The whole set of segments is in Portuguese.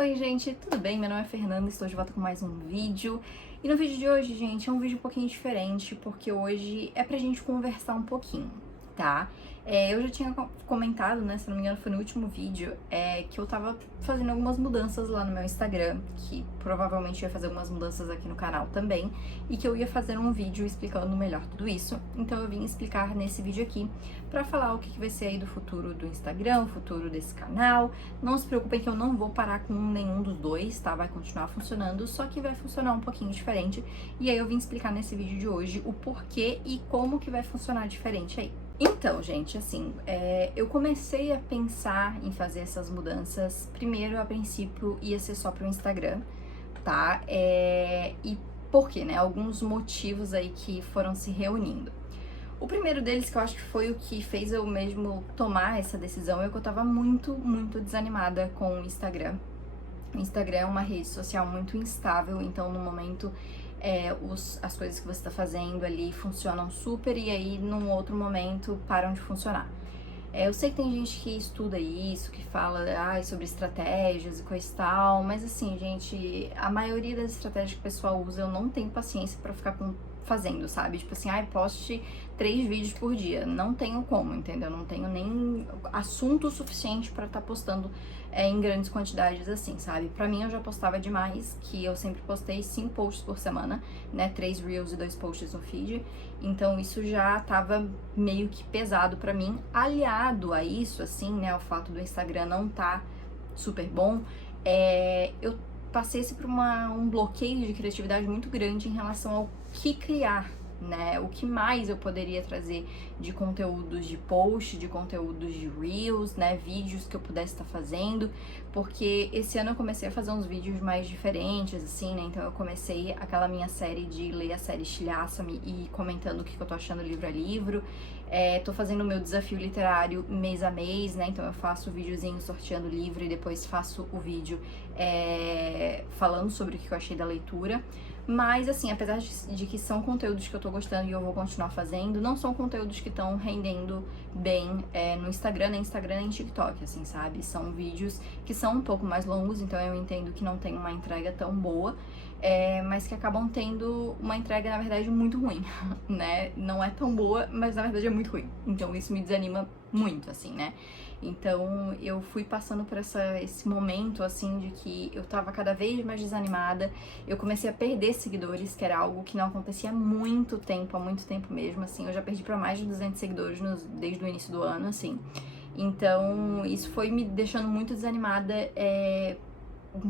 Oi gente, tudo bem? Meu nome é Fernanda, estou de volta com mais um vídeo. E no vídeo de hoje, gente, é um vídeo um pouquinho diferente, porque hoje é pra gente conversar um pouquinho, tá? Eu já tinha comentado, né, se não me engano foi no último vídeo, que eu tava fazendo algumas mudanças lá no meu Instagram, que provavelmente ia fazer algumas mudanças aqui no canal também, e que eu ia fazer um vídeo explicando melhor tudo isso. Então eu vim explicar nesse vídeo aqui pra falar o que vai ser aí do futuro do Instagram, o futuro desse canal. Não se preocupem que eu não vou parar com nenhum dos dois, tá? Vai continuar funcionando, só que vai funcionar um pouquinho diferente. E aí eu vim explicar nesse vídeo de hoje o porquê e como que vai funcionar diferente aí. Então, gente, assim, eu comecei a pensar em fazer essas mudanças. Primeiro, a princípio, ia ser só pro Instagram, tá? E por quê, né? Alguns motivos aí que foram se reunindo. O primeiro deles, que eu acho que foi o que fez eu mesmo tomar essa decisão, é que eu tava muito desanimada com o Instagram. O Instagram é uma rede social muito instável, então no momento as coisas que você tá fazendo ali funcionam super e aí num outro momento param de funcionar. Eu sei que tem gente que estuda isso, que fala sobre estratégias e coisa e tal, mas assim, gente, a maioria das estratégias que o pessoal usa eu não tenho paciência pra ficar fazendo, sabe? Tipo assim, poste 3 vídeos por dia. Não tenho como, entendeu? Não tenho nem assunto suficiente pra estar postando em grandes quantidades assim, sabe? Pra mim eu já postava demais, que eu sempre postei 5 posts por semana, né? 3 reels e 2 posts no feed. Então isso já tava meio que pesado pra mim. Aliado a isso, assim, né? O fato do Instagram não tá super bom, eu passei por um bloqueio de criatividade muito grande em relação ao que criar, né? O que mais eu poderia trazer de conteúdos de post, de conteúdos de reels, né? Vídeos que eu pudesse estar fazendo, porque esse ano eu comecei a fazer uns vídeos mais diferentes, assim, né? Então eu comecei aquela minha série de ler a série Estilhaça-me e comentando o que eu tô achando livro a livro. Tô fazendo o meu desafio literário mês a mês, né? Então eu faço o videozinho sorteando livro e depois faço o vídeo falando sobre o que eu achei da leitura. Mas, assim, apesar de que são conteúdos que eu tô gostando e eu vou continuar fazendo, não são conteúdos que estão rendendo bem no Instagram, nem TikTok, assim, sabe? São vídeos que são um pouco mais longos, então eu entendo que não tem uma entrega tão boa, mas que acabam tendo uma entrega, na verdade, muito ruim, né? Não é tão boa, mas na verdade é muito ruim. Então isso me desanima muito, assim, né? Então eu fui passando por esse momento, assim, de que eu tava cada vez mais desanimada. Eu comecei a perder seguidores, que era algo que não acontecia há muito tempo mesmo, assim. Eu já perdi pra mais de 200 seguidores desde o início do ano, assim. Então isso foi me deixando muito desanimada,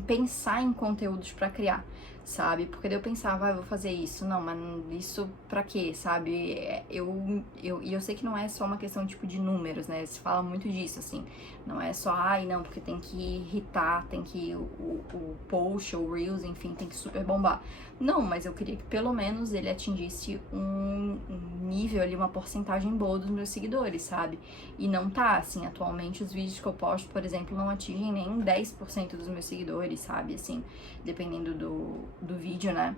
pensar em conteúdos pra criar, sabe? Porque daí eu pensava, eu vou fazer isso. Não, mas isso pra quê, sabe? Eu sei que não é só uma questão, tipo, de números, né? Se fala muito disso, assim. Não é só, não, porque tem que irritar, tem que o post ou o Reels, enfim, tem que super bombar. Não, mas eu queria que pelo menos ele atingisse um nível ali, uma porcentagem boa dos meus seguidores, sabe? E não tá, assim, atualmente os vídeos que eu posto, por exemplo, não atingem nem 10% dos meus seguidores, sabe? Assim, dependendo do vídeo, né?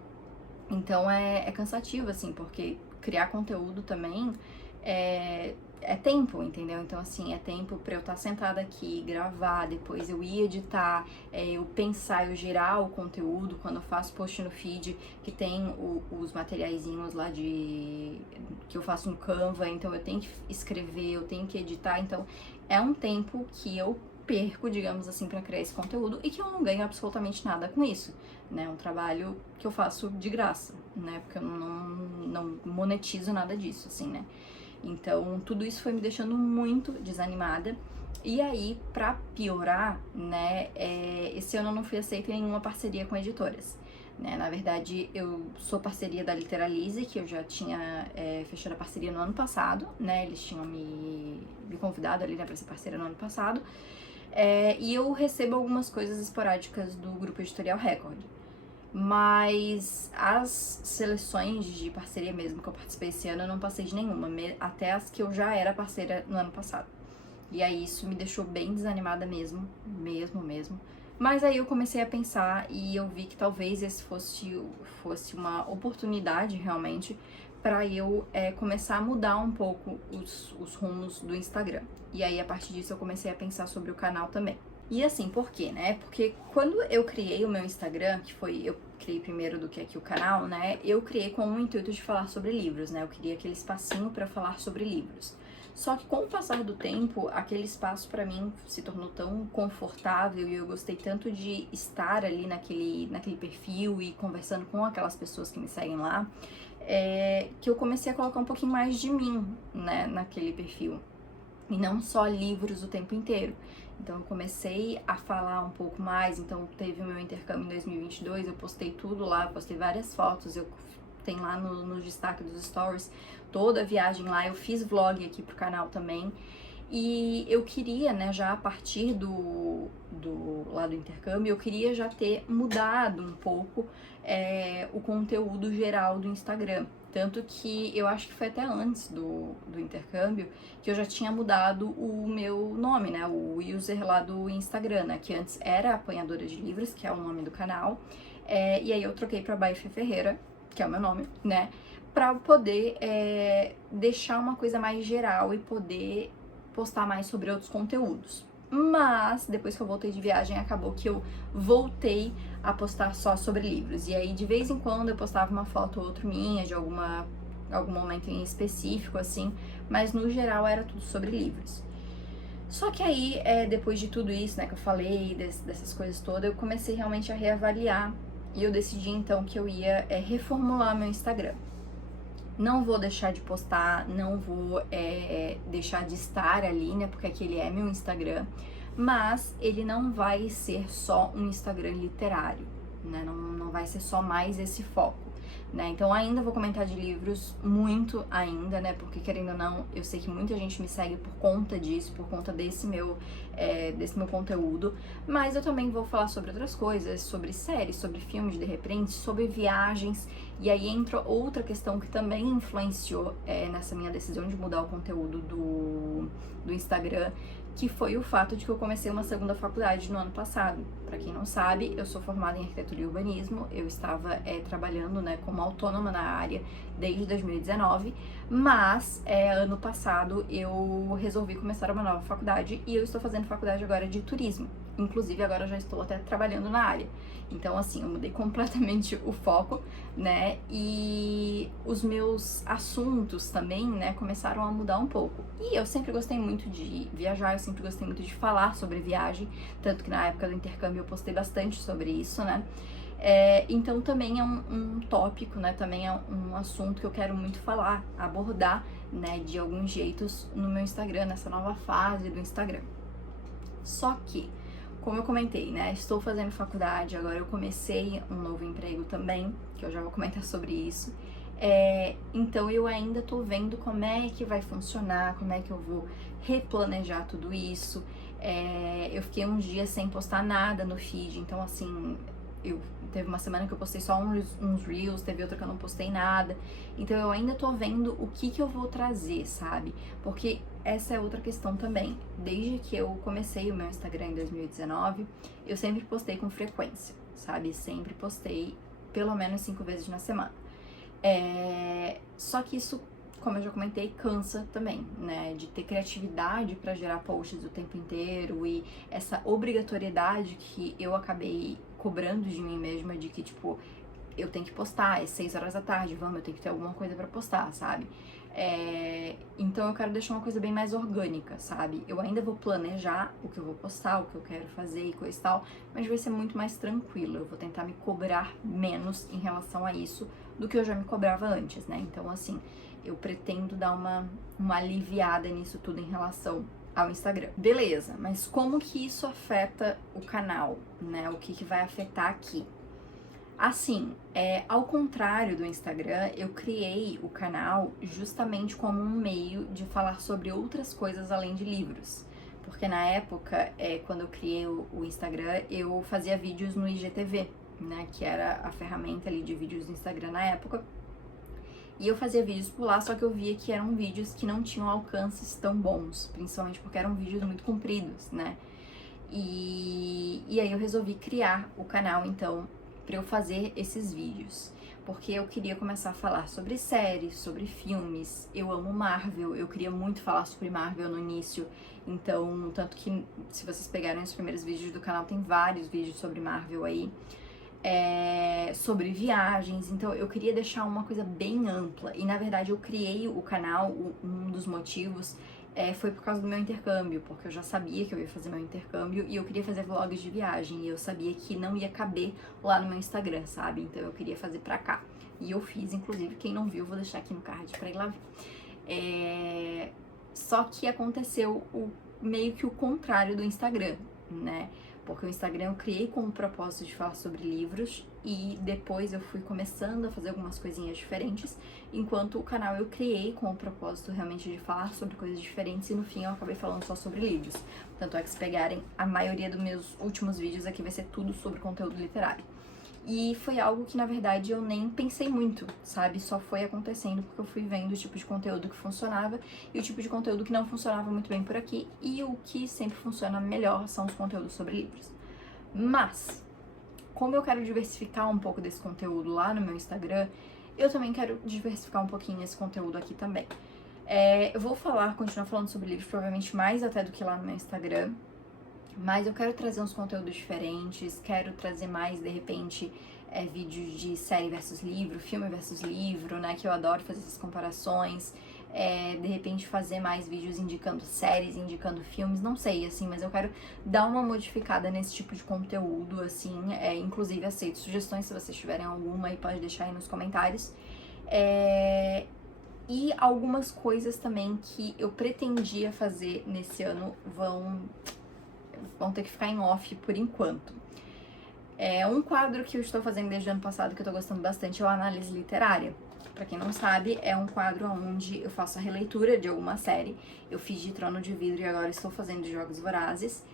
Então é cansativo, assim, porque criar conteúdo também é tempo, entendeu? Então, assim, é tempo pra eu estar sentada aqui, gravar, depois eu ir editar, eu pensar, eu gerar o conteúdo, quando eu faço post no feed, que tem os materiaizinhos lá que eu faço no Canva, então eu tenho que escrever, eu tenho que editar, então é um tempo que eu perco, digamos assim, pra criar esse conteúdo e que eu não ganho absolutamente nada com isso, né? É um trabalho que eu faço de graça, né? Porque eu não monetizo nada disso, assim, né? Então, tudo isso foi me deixando muito desanimada. E aí, pra piorar, né, esse ano eu não fui aceita em nenhuma parceria com editoras, né? Na verdade, eu sou parceria da Literalize, que eu já tinha fechado a parceria no ano passado, né? Eles tinham me convidado ali, né, pra ser parceira no ano passado. E eu recebo algumas coisas esporádicas do Grupo Editorial Record. Mas as seleções de parceria mesmo que eu participei esse ano, eu não passei de nenhuma, até as que eu já era parceira no ano passado. E aí isso me deixou bem desanimada mesmo. Mas aí eu comecei a pensar e eu vi que talvez esse fosse uma oportunidade realmente pra eu começar a mudar um pouco os rumos do Instagram. E aí a partir disso eu comecei a pensar sobre o canal também. E assim, por quê, né? Porque quando eu criei o meu Instagram, eu criei primeiro do que aqui o canal, né? Eu criei com o intuito de falar sobre livros, né? Eu queria aquele espacinho para falar sobre livros. Só que com o passar do tempo, aquele espaço para mim se tornou tão confortável e eu gostei tanto de estar ali naquele perfil e conversando com aquelas pessoas que me seguem lá, que eu comecei a colocar um pouquinho mais de mim, né, naquele perfil. E não só livros o tempo inteiro. Então eu comecei a falar um pouco mais, então teve o meu intercâmbio em 2022, eu postei tudo lá, postei várias fotos, tem lá no destaque dos stories toda a viagem lá, eu fiz vlog aqui pro canal também. E eu queria, né, já a partir lá do intercâmbio, eu queria já ter mudado um pouco o conteúdo geral do Instagram. Tanto que eu acho que foi até antes do intercâmbio que eu já tinha mudado o meu nome, né, o user lá do Instagram, né, que antes era Apanhadora de Livros, que é o nome do canal, e aí eu troquei pra Baifê Ferreira, que é o meu nome, né, pra poder deixar uma coisa mais geral e poder postar mais sobre outros conteúdos. Mas depois que eu voltei de viagem, acabou que eu voltei a postar só sobre livros. E aí de vez em quando eu postava uma foto ou outra minha de algum momento em específico, assim, mas no geral era tudo sobre livros. Só que aí, depois de tudo isso, né, que eu falei, dessas coisas todas, eu comecei realmente a reavaliar e eu decidi então que eu ia reformular meu Instagram. Não vou deixar de postar, não vou deixar de estar ali, né? Porque aquele é meu Instagram. Mas ele não vai ser só um Instagram literário, né? Não vai ser só mais esse foco, né? Então ainda vou comentar de livros muito ainda, né? Porque querendo ou não, eu sei que muita gente me segue por conta disso, por conta desse meu conteúdo. Mas eu também vou falar sobre outras coisas, sobre séries, sobre filmes de repente, sobre viagens. E aí entra outra questão que também influenciou nessa minha decisão de mudar o conteúdo do Instagram, que foi o fato de que eu comecei uma segunda faculdade no ano passado. Para quem não sabe, eu sou formada em arquitetura e urbanismo, eu estava trabalhando, né, como autônoma na área desde 2019, mas ano passado eu resolvi começar uma nova faculdade e eu estou fazendo faculdade agora de turismo. Inclusive agora eu já estou até trabalhando na área. Então assim, eu mudei completamente o foco, né, e os meus assuntos também, né, começaram a mudar um pouco. E eu sempre gostei muito de viajar, eu sempre gostei muito de falar sobre viagem, tanto que na época do intercâmbio eu postei bastante sobre isso, né. Então também é um tópico, né, também é um assunto que eu quero muito falar, abordar, né, de alguns jeitos no meu Instagram, nessa nova fase do Instagram. Só que, como eu comentei, né, estou fazendo faculdade, agora eu comecei um novo emprego também, que eu já vou comentar sobre isso. Então eu ainda tô vendo como é que vai funcionar, como é que eu vou replanejar tudo isso. Eu fiquei uns dias sem postar nada no feed, então assim, teve uma semana que eu postei só uns reels, teve outra que eu não postei nada. Então eu ainda tô vendo o que eu vou trazer, sabe? Porque essa é outra questão também. Desde que eu comecei o meu Instagram em 2019, eu sempre postei com frequência, sabe? Sempre postei pelo menos 5 vezes na semana. Só que isso, como eu já comentei, cansa também, né? De ter criatividade pra gerar posts o tempo inteiro e essa obrigatoriedade que eu acabei cobrando de mim mesma de que, tipo, eu tenho que postar, 6 horas da tarde, eu tenho que ter alguma coisa pra postar, sabe? Então eu quero deixar uma coisa bem mais orgânica, sabe? Eu ainda vou planejar o que eu vou postar, o que eu quero fazer e coisa e tal, mas vai ser muito mais tranquilo. Eu vou tentar me cobrar menos em relação a isso do que eu já me cobrava antes, né? Então, assim, eu pretendo dar uma aliviada nisso tudo em relação ao Instagram. Beleza, mas como que isso afeta o canal, né? O que vai afetar aqui? Assim, ao contrário do Instagram, eu criei o canal justamente como um meio de falar sobre outras coisas além de livros. Porque na época, quando eu criei o Instagram, eu fazia vídeos no IGTV, né? Que era a ferramenta ali de vídeos do Instagram na época. E eu fazia vídeos por lá, só que eu via que eram vídeos que não tinham alcances tão bons, principalmente porque eram vídeos muito compridos, né? E aí eu resolvi criar o canal, então, para eu fazer esses vídeos. porque eu queria começar a falar sobre séries, sobre filmes. Eu amo Marvel, eu queria muito falar sobre Marvel no início, então, tanto que se vocês pegarem os primeiros vídeos do canal, tem vários vídeos sobre Marvel aí, sobre viagens, então eu queria deixar uma coisa bem ampla, e na verdade eu criei o canal, um dos motivos foi por causa do meu intercâmbio, porque eu já sabia que eu ia fazer meu intercâmbio e eu queria fazer vlogs de viagem, e eu sabia que não ia caber lá no meu Instagram, sabe? Então eu queria fazer pra cá, e eu fiz, inclusive, quem não viu, vou deixar aqui no card pra ir lá ver. Só que aconteceu meio que o contrário do Instagram, né? Porque o Instagram eu criei com o propósito de falar sobre livros e depois eu fui começando a fazer algumas coisinhas diferentes, enquanto o canal eu criei com o propósito realmente de falar sobre coisas diferentes e no fim eu acabei falando só sobre livros. Tanto é que se pegarem, a maioria dos meus últimos vídeos aqui vai ser tudo sobre conteúdo literário. E foi algo que, na verdade, eu nem pensei muito, sabe? Só foi acontecendo porque eu fui vendo o tipo de conteúdo que funcionava e o tipo de conteúdo que não funcionava muito bem por aqui. E o que sempre funciona melhor são os conteúdos sobre livros. Mas, como eu quero diversificar um pouco desse conteúdo lá no meu Instagram, eu também quero diversificar um pouquinho esse conteúdo aqui também. Eu vou continuar falando sobre livros, provavelmente mais até do que lá no meu Instagram. Mas eu quero trazer uns conteúdos diferentes, quero trazer mais, de repente, vídeos de série versus livro, filme versus livro, né, que eu adoro fazer essas comparações, de repente fazer mais vídeos indicando séries, indicando filmes, não sei, assim, mas eu quero dar uma modificada nesse tipo de conteúdo, assim, inclusive aceito sugestões, se vocês tiverem alguma aí, pode deixar aí nos comentários. E algumas coisas também que eu pretendia fazer nesse ano vão ter que ficar em off por enquanto. Um quadro que eu estou fazendo desde o ano passado, que eu tô gostando bastante, é o Análise Literária. Pra quem não sabe, é um quadro onde eu faço a releitura de alguma série. Eu fiz de Trono de Vidro e agora estou fazendo de Jogos Vorazes.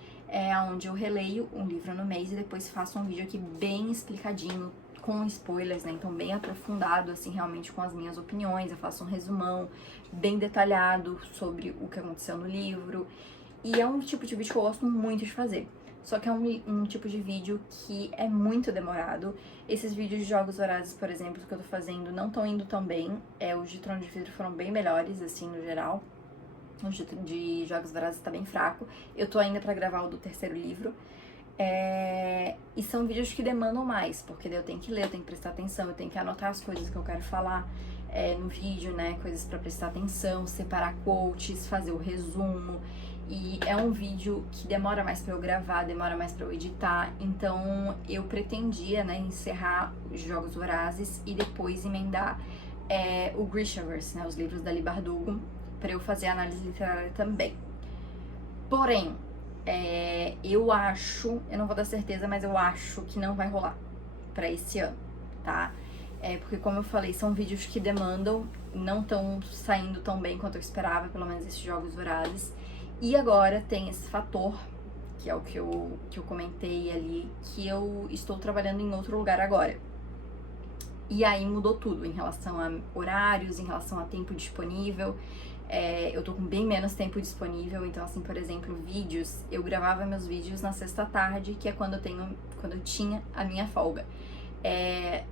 Onde eu releio um livro no mês e depois faço um vídeo aqui bem explicadinho, com spoilers, né? Então bem aprofundado, assim, realmente com as minhas opiniões. Eu faço um resumão bem detalhado sobre o que aconteceu no livro. E é um tipo de vídeo que eu gosto muito de fazer. Só que é um tipo de vídeo que é muito demorado. Esses vídeos de Jogos Vorazes, por exemplo, que eu tô fazendo, não estão indo tão bem. Os de Trono de Vidro foram bem melhores, assim, no geral. O de Jogos Vorazes tá bem fraco. Eu tô ainda pra gravar o do terceiro livro. E são vídeos que demandam mais, porque daí eu tenho que ler, eu tenho que prestar atenção, eu tenho que anotar as coisas que eu quero falar no vídeo, né? Coisas pra prestar atenção, separar quotes, fazer o resumo. E é um vídeo que demora mais pra eu gravar, demora mais pra eu editar, então eu pretendia, né, encerrar os Jogos Vorazes e depois emendar o Grishaverse, né, os livros da Leigh Bardugo, pra eu fazer a análise literária também. Porém, eu acho, eu não vou dar certeza, mas eu acho que não vai rolar pra esse ano, tá? Porque como eu falei, são vídeos que demandam, não estão saindo tão bem quanto eu esperava, pelo menos esses Jogos Vorazes. E agora tem esse fator, que é o que eu comentei ali, que eu estou trabalhando em outro lugar agora. E aí mudou tudo em relação a horários, em relação a tempo disponível. Eu tô com bem menos tempo disponível, então assim, por exemplo, vídeos, eu gravava meus vídeos na sexta-tarde, que é quando eu tinha a minha folga.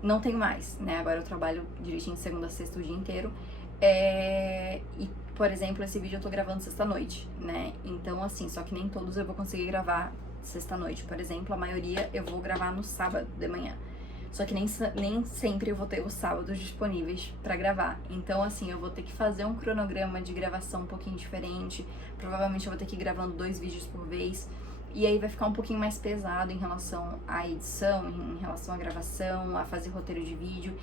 Não tenho mais, né? Agora eu trabalho direitinho segunda a sexta o dia inteiro. E, por exemplo, esse vídeo eu tô gravando sexta-noite, né? Então, assim, só que nem todos eu vou conseguir gravar sexta-noite. Por exemplo, a maioria eu vou gravar no sábado de manhã. Só que nem sempre eu vou ter os sábados disponíveis pra gravar. Então, assim, eu vou ter que fazer um cronograma de gravação um pouquinho diferente. Provavelmente eu vou ter que ir gravando 2 vídeos por vez. E aí vai ficar um pouquinho mais pesado em relação à edição, em relação à gravação, a fazer roteiro de vídeo.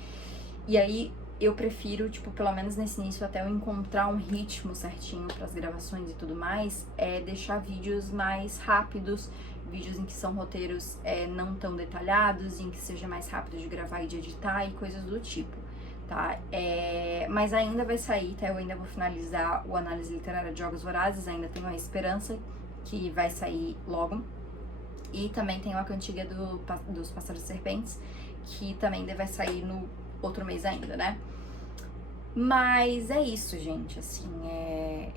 E aí eu prefiro, tipo, pelo menos nesse início, até eu encontrar um ritmo certinho para as gravações e tudo mais, deixar vídeos mais rápidos, vídeos em que são roteiros não tão detalhados, em que seja mais rápido de gravar e de editar e coisas do tipo, tá? Mas ainda vai sair, tá? Eu ainda vou finalizar o Análise Literária de Jogos Vorazes, ainda tenho a esperança que vai sair logo. E também tenho a Cantiga dos Pássaros Serpentes, que também vai sair no outro mês ainda, né? Mas é isso, gente, assim,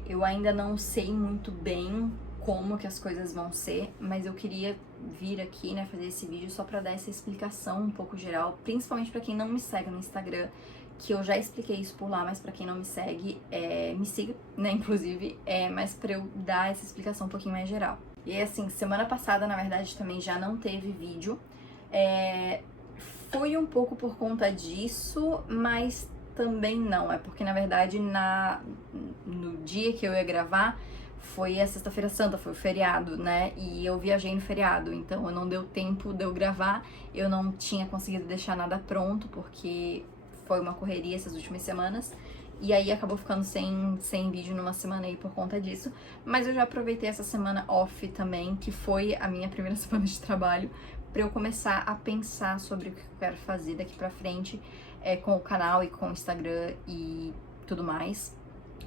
eu ainda não sei muito bem como que as coisas vão ser, mas eu queria vir aqui, né, fazer esse vídeo só pra dar essa explicação um pouco geral, principalmente pra quem não me segue no Instagram, que eu já expliquei isso por lá, mas pra quem não me segue, me siga, né, inclusive, mas pra eu dar essa explicação um pouquinho mais geral. E assim, semana passada, na verdade, também já não teve vídeo, foi um pouco por conta disso, mas também não, é porque na verdade no dia que eu ia gravar foi a sexta-feira santa, foi o feriado, né, e eu viajei no feriado, então não deu tempo de eu gravar, eu não tinha conseguido deixar nada pronto, porque foi uma correria essas últimas semanas, e aí acabou ficando sem vídeo numa semana aí por conta disso, mas eu já aproveitei essa semana off também, que foi a minha primeira semana de trabalho, pra eu começar a pensar sobre o que eu quero fazer daqui pra frente, com o canal e com o Instagram e tudo mais.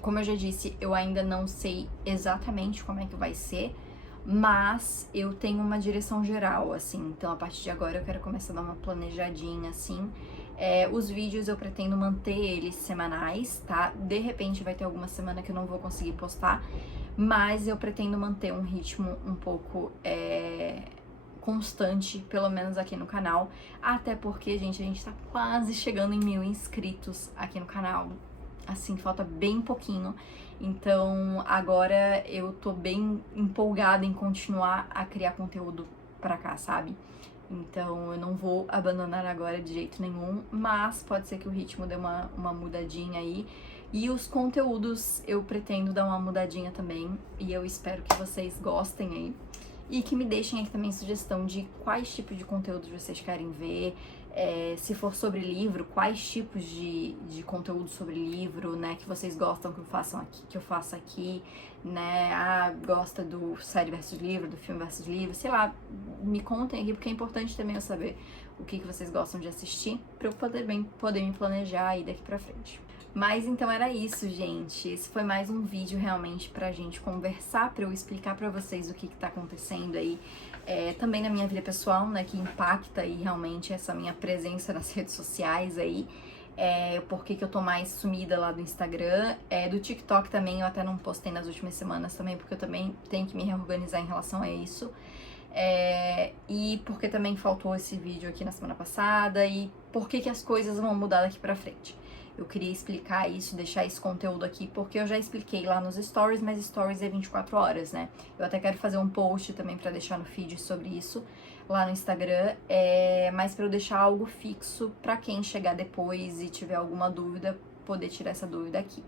Como eu já disse, eu ainda não sei exatamente como é que vai ser, mas eu tenho uma direção geral, assim, então a partir de agora eu quero começar a dar uma planejadinha, assim. Os vídeos eu pretendo manter eles semanais, tá? De repente vai ter alguma semana que eu não vou conseguir postar, mas eu pretendo manter um ritmo um pouco constante, pelo menos aqui no canal, até porque, gente, a gente tá quase chegando em 1000 inscritos aqui no canal, assim, falta bem pouquinho, então agora eu tô bem empolgada em continuar a criar conteúdo pra cá, sabe? Então eu não vou abandonar agora de jeito nenhum, mas pode ser que o ritmo dê uma mudadinha aí. E os conteúdos eu pretendo dar uma mudadinha também, e eu espero que vocês gostem aí. E que me deixem aqui também sugestão de quais tipos de conteúdos vocês querem ver, se for sobre livro, quais tipos de conteúdo sobre livro, né, que vocês gostam que eu faça aqui, né, gosta do série versus livro, do filme versus livro, sei lá, me contem aqui, porque é importante também eu saber o que vocês gostam de assistir, pra eu poder me planejar aí daqui pra frente. Mas então era isso, gente. Esse foi mais um vídeo realmente pra gente conversar, pra eu explicar pra vocês o que tá acontecendo aí, também na minha vida pessoal, né, que impacta aí realmente essa minha presença nas redes sociais aí, por que eu tô mais sumida lá do Instagram, do TikTok também, eu até não postei nas últimas semanas também, porque eu também tenho que me reorganizar em relação a isso, e porque também faltou esse vídeo aqui na semana passada, e por que as coisas vão mudar daqui pra frente. Eu queria explicar isso, deixar esse conteúdo aqui, porque eu já expliquei lá nos stories, mas stories é 24 horas, né? Eu até quero fazer um post também pra deixar no feed sobre isso lá no Instagram, mas pra eu deixar algo fixo pra quem chegar depois e tiver alguma dúvida, poder tirar essa dúvida aqui.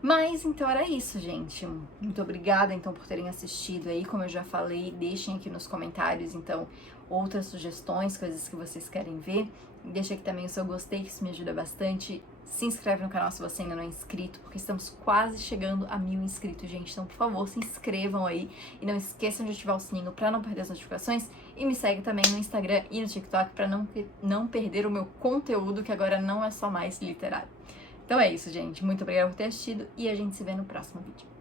Mas então era isso, gente. Muito obrigada então por terem assistido aí. Como eu já falei, deixem aqui nos comentários então outras sugestões, coisas que vocês querem ver. Deixa aqui também o seu gostei, que isso me ajuda bastante. Se inscreve no canal se você ainda não é inscrito, porque estamos quase chegando a 1000 inscritos, gente. Então, por favor, se inscrevam aí e não esqueçam de ativar o sininho para não perder as notificações. E me segue também no Instagram e no TikTok para não perder o meu conteúdo, que agora não é só mais literário. Então é isso, gente. Muito obrigada por ter assistido e a gente se vê no próximo vídeo.